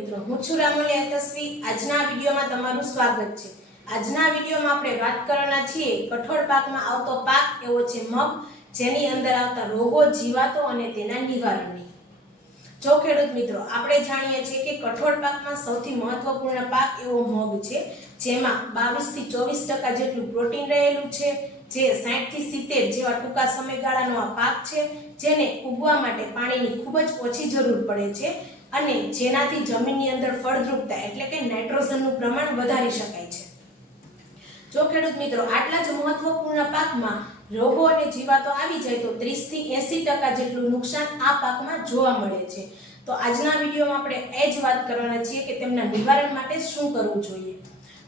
મિત્રો, હું છું રામોલિયા તસ્વી। આજના વિડીયોમાં તમારું સ્વાગત છે। આજના વિડીયોમાં આપણે વાત કરવાના છીએ કઠોળ પાકમાં આવતો પાક એવો છે મગ, જેની અંદર આવતા રોગો, જીવાતો અને તેના નિવારણની। જો ખેડૂત મિત્રો, આપણે જાણીએ છીએ કે કઠોળ પાકમાં સૌથી મહત્વપૂર્ણ પાક એવો મગ છે, જેમાં 22 થી 24% જેટલું પ્રોટીન રહેલું છે, જે 60 થી 70 જેવા ટૂંકા સમયગાળાનો આ પાક છે, જેને ઉગવા માટે પાણીની ખૂબ જ ઓછી જરૂર પડે છે અને જેનાથી જમીનની અંદર ફળદ્રુપતા એટલે કે નાઇટ્રોજનનું પ્રમાણ વધારી શકાય છે। જો ખેડૂત મિત્રો, આટલા જ મહત્વપૂર્ણ પાકમાં રોગો અને જીવાતો આવી જાય તો 30 થી 80% જેટલું નુકસાન આ પાકમાં જોવા મળે છે। તો આજના વિડીયોમાં આપણે એ જ વાત કરવાના છીએ કે તેમના નિવારણ માટે શું કરવું જોઈએ।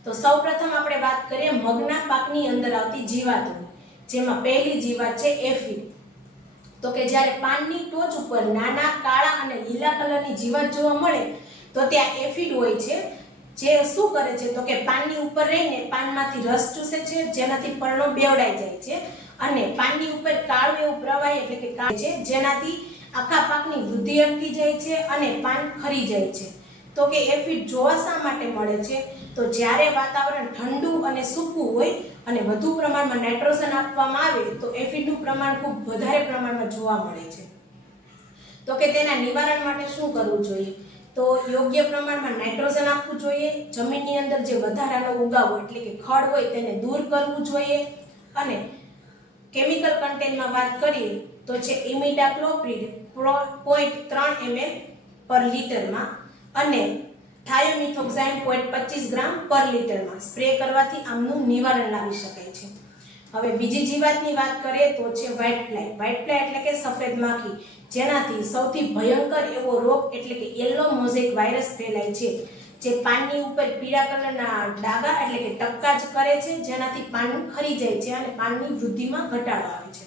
તો સૌપ્રથમ આપણે વાત કરીએ મગના પાકની અંદર આવતી જીવાતોની, જેમાં પહેલી જીવાત છે એફિડ। તો કે જ્યારે પાનની ટોચ ઉપર નાના કાળા અને લીલા કલરની જીવાત જોવા મળે તો ત્યાં એફિડ હોય છે, જે શું કરે છે તો કે પાનની ઉપર રહીને પાનમાંથી રસ ચૂસે છે, જેનાથી પર્ણો બેવડાઈ જાય છે અને પાનની ઉપર કાળું એવું પ્રવાહી એટલે કે કાળ છે, જેનાથી આખા પાકની વૃદ્ધિ અટકી જાય છે અને પાન ખરી જાય છે। તો કે એફિડ જોવા શા માટે મળે છે? તો જ્યારે વાતાવરણ ઠંડુ અને સૂકું હોય અને વધુ પ્રમાણમાં નાઇટ્રોજન આપવામાં આવે તો એફિડનું પ્રમાણ ખૂબ વધારે પ્રમાણમાં જોવા મળે છે। તો કે તેના નિવારણ માટે શું કરવું જોઈએ? તો યોગ્ય પ્રમાણમાં નાઇટ્રોજન આપવું જોઈએ, જમીનની અંદર જે વધારાનો ઉગાવો એટલે કે ખડ હોય તેને દૂર કરવું જોઈએ અને કેમિકલ કન્ટેન્ટમાં વાત કરીએ તો છે ઇમિડાક્લોપ્રિડ 0.3 ml પર લિટરમાં અને થાયોમિથોક્સામ 0.25 ગ્રામ પર લિટરમાં સ્પ્રે કરવાથી આમનું નિવારણ લાવી શકાય છે। હવે બીજી જીવાતની વાત કરીએ તો છે વ્હાઇટ ફ્લાય। વ્હાઇટ ફ્લાય એટલે કે સફેદ માખી, જેનાથી સૌથી ભયંકર એવો રોગ એટલે કે યલો મોઝેક વાયરસ ફેલાય છે, જે પાનની ઉપર પીળા કલરના ડાઘા એટલે કે ટપકા જ કરે છે, જેનાથી પાન ખરી જાય છે અને પાનની વૃદ્ધિમાં ઘટાડો આવે છે।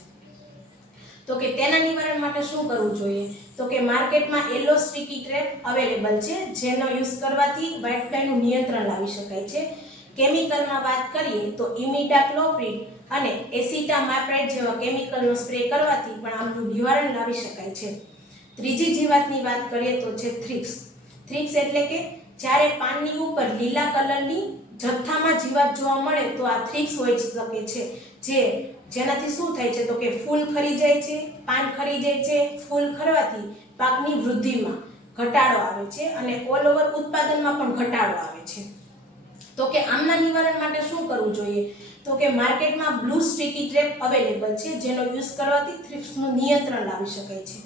તો કે તેના નિવારણ માટે શું કરવું જોઈએ? તો કે માર્કેટમાં યલો સ્ટીકી ટ્રેપ અવેલેબલ છે, જેનો યુઝ કરવાથી વ્હાઇટ ફ્લાયનું નિયંત્રણ લાવી શકાય છે। કેમિકલમાં વાત કરીએ તો ઇમિડાક્લોપ્રિડ અને એસિટામાપ્રાઇડ જેવા કેમિકલનો સ્પ્રે કરવાથી પણ આમનું નિવારણ લાવી શકાય છે। ત્રીજી જીવાતની વાત કરીએ તો છે થ્રિપ્સ। થ્રિપ્સ એટલે કે જ્યારે પાનની ઉપર લીલા કલરની જથ્થામાં જીવાત જોવા મળે તો આ થ્રિપ્સ હોઈ શકે છે, જેનાથી શું થાય છે તો કે ફૂલ ખરી જાય છે, પાન ખરી જાય છે। ફૂલ ખરવાથી પાકની વૃદ્ધિમાં ઘટાડો આવે છે અને ઓલ ઓવર ઉત્પાદનમાં પણ ઘટાડો આવે છે। તો કે આમના નિવારણ માટે શું કરવું જોઈએ? તો કે માર્કેટમાં બ્લુ સ્ટીકી ટ્રેપ અવેલેબલ છે, જેનો યુઝ કરવાથી થ્રિપ્સનું નિયંત્રણ લાવી શકાય છે।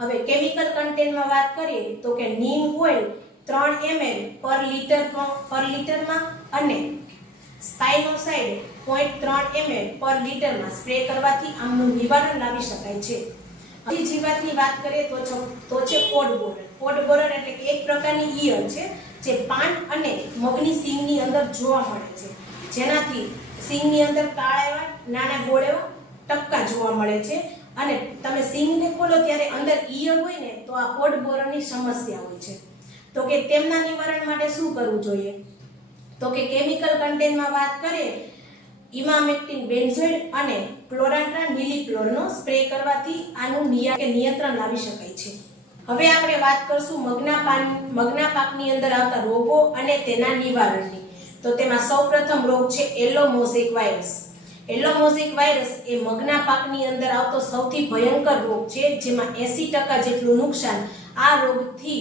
હવે કેમિકલ કન્ટેન્ટમાં વાત કરીએ તો કે નીમ ઓઇલ 3 ml પર લિટરમાં અને સ્પાઇનોસાઇડ 0.3 ml પર લિટરમાં સ્પ્રે કરવાથી આમનું નિવારણ લાવી શકાય છે। બીજી જીવાતની વાત કરીએ તો છે પોડ બોરર। પોડ બોરર એટલે કે એક પ્રકારની ઈયળ છે, જે પાન અને મગની સિંગની અંદર જોવા મળે છે, જેનાથી સિંગની અંદર કાળા એવા નાના ગોળ એવા ટપકા જોવા મળે છે અને તમે સિંગને ખોલો ત્યારે અંદર ઈયળ હોય ને તો આ પોડ બોરરની સમસ્યા હોય છે। તો કે તેમના નિવારણ માટે શું કરવું જોઈએ? તો કે કેમિકલ કન્ટેન્ટમાં વાત કરીએ ઇમામેક્ટિન બેન્ઝોઇડ અને ક્લોરાન્ટ્રા મિલીક્લોરનો સ્પ્રે કરવાથી આનું નિયંત્રણ લાવી શકાય છે। હવે આપણે વાત કરશું મગના પાકની અંદર આવતા રોગો અને તેના નિવારણની। તો તેમાં સૌપ્રથમ રોગ છે yellow mosaic virus. Yellow mosaic virus એ મગના પાકની અંદર આવતો સૌથી ભયંકર રોગ છે, જેમાં 80% જેટલું નુકસાન આ રોગથી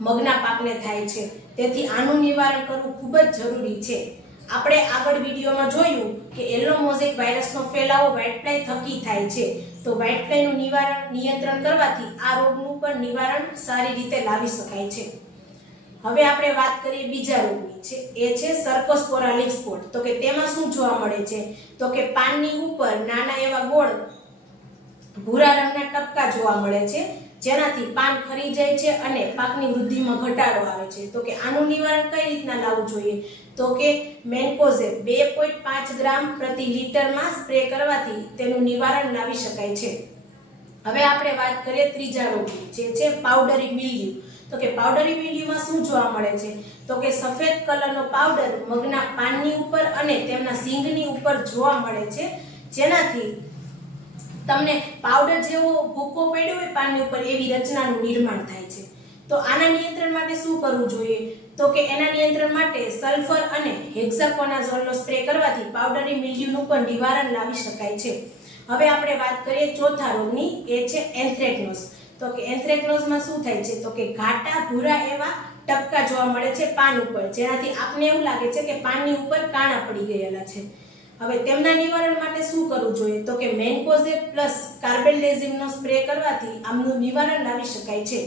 મગના પાકને થાય છે, તેથી આનું નિવારણ કરવું ખૂબ જ જરૂરી છે। આપણે આગળ વિડીયોમાં જોયું કે યલો મોઝેક વાયરસનો ફેલાવો વ્હાઇટ ફ્લાય થકી થાય છે, તો વ્હાઇટ ફ્લાયનું નિયંત્રણ કરવાથી આ રોગનું પણ નિવારણ સારી રીતે લાવી શકાય છે। હવે આપણે વાત કરીએ બીજા રોગની છે, એ છે સર્કોસ્પોરા લીફ સ્પોટ। તો કે તેમાં શું જોવા મળે છે? તો કે પાનની ઉપર નાના એવા ગોળ ભૂરા રંગના ટપકા જોવા મળે છે, જેનાથી પાન ખરી જાય છે અને પાકની વૃદ્ધિમાં ઘટાડો આવે છે। તો કે આનું નિવારણ કઈ રીતના લાવવું જોઈએ? તો કે મેન્કોઝેબ 2.5 ગ્રામ પ્રતિ લિટરમાં સ્પ્રે કરવાથી તેનું નિવારણ લાવી શકાય છે। હવે આપણે વાત કરીએ ત્રીજા રોગની, જે છે પાવડરી મિલ્ડ્યુ। તો કે પાવડરી મિલ્ડ્યુમાં શું જોવા મળે છે? તો કે સફેદ કલરનો પાવડર મગના પાનની ઉપર અને તેમના સિંગની ઉપર જોવા મળે છે, જેનાથી તમને પાવડર જેવો ભૂકો પડ્યો હોય પાનની ઉપર એવી રચનાનું નિર્માણ થાય છે। તો આના નિયંત્રણ માટે શું કરવું જોઈએ? તો કે એના નિયંત્રણ માટે સલ્ફર અને હેક્સાકોનાઝોલનો સ્પ્રે કરવાથી પાવડરી મિલ્ડ્યુનું પણ નિવારણ લાવી શકાય છે. હવે આપણે વાત કરીએ ચોથા રોગની, એ છે એન્થ્રેક્નોઝ. તો કે એન્થ્રેક્નોઝમાં શું થાય છે? તો કે ઘાટા ભૂરા એવા ટપકા જોવા મળે છે પાન ઉપર, જેનાથી આપને એવું લાગે છે કે પાનની ઉપર કાણા પડી ગયેલા છે. હવે તેમના નિવારણ માટે શું કરવું જોઈએ? તો કે મેન્કોઝેબ પ્લસ કાર્બેન્ડેઝિમનો સ્પ્રે કરવાથી આમનું નિવારણ લાવી શકાય છે.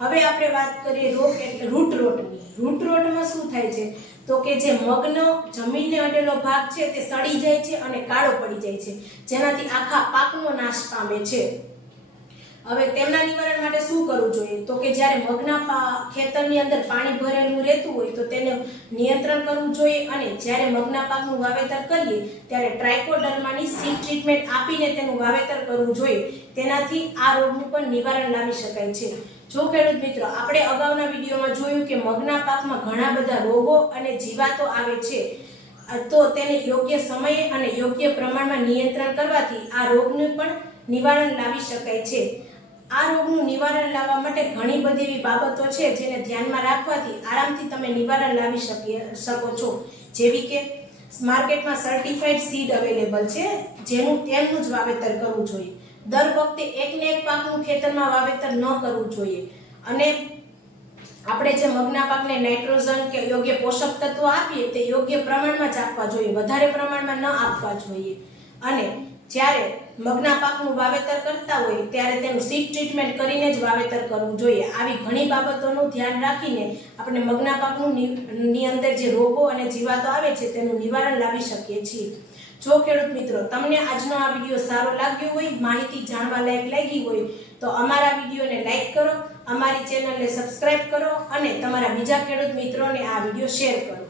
હવે આપણે વાત કરીએ રોગ એટલે રૂટ રોટની. રૂટ રોટમાં શું થાય છે? તો કે જે મગનો જમીનને અડેલો ભાગ છે તે સડી જાય છે અને કાળો પડી જાય છે, જેનાથી આખા પાકનો નાશ પામે છે. હવે તેમના નિવારણ માટે શું કરવું જોઈએ? તો કે જ્યારે મગના ખેતરની અંદર પાણી ભરેલું રહેતું હોય તો તેને નિયંત્રણ કરવું જોઈએ, અને જ્યારે મગના પાકનું વાવેતર કરીએ ત્યારે ટ્રાઇકોડર્માની સીડ ટ્રીટમેન્ટ આપીને તેનું વાવેતર કરવું જોઈએ. તેનાથી આ રોગનું પણ નિવારણ લાવી શકાય છે. જો ખેડૂત મિત્રો, આપણે અગાઉના વિડીયોમાં જોયું કે મગના પાકમાં ઘણા બધા રોગો અને જીવાતો આવે છે, તો તેને યોગ્ય સમયે અને યોગ્ય પ્રમાણમાં નિયંત્રણ કરવાથી આ રોગનું પણ નિવારણ લાવી શકાય છે. આ રોગનું નિવારણ લાવવા માટે ઘણી બધી એવી બાબતો છે જેને ધ્યાનમાં રાખવાથી આરામથી તમે નિવારણ લાવી શકો છો. જેવી કે માર્કેટમાં સર્ટિફાઈડ સીડ અવેલેબલ છે, જેનું તેમનું જ વાવેતર કરવું જોઈએ. દર વખતે એકને એક પાકનું ખેતરમાં વાવેતર ન કરવું જોઈએ, અને આપણે જે મગના પાકને નાઇટ્રોજન કે યોગ્ય પોષક તત્વો આપીએ તે યોગ્ય પ્રમાણમાં જ આપવા જોઈએ, વધારે પ્રમાણમાં ન આપવા જોઈએ. અને જ્યારે મગના પાકનું વાવેતર કરતા હોય ત્યારે તેનું સીડ ટ્રીટમેન્ટ કરીને જ વાવેતર કરવું જોઈએ. આવી ઘણી બાબતોનું ધ્યાન રાખીને આપણે મગના પાકનું ની અંદર જે રોગો અને જીવાતો આવે છે તેનું નિવારણ લાવી શકીએ છીએ. જો ખેડૂત મિત્રો, તમને આજનો આ વિડીયો સારો લાગ્યો હોય, માહિતી જાણવા લાયક લાગી હોય, તો અમારા વિડીયોને લાઈક કરો, અમારી ચેનલને સબસ્ક્રાઇબ કરો અને તમારા બીજા ખેડૂત મિત્રોને આ વિડીયો શેર કરો.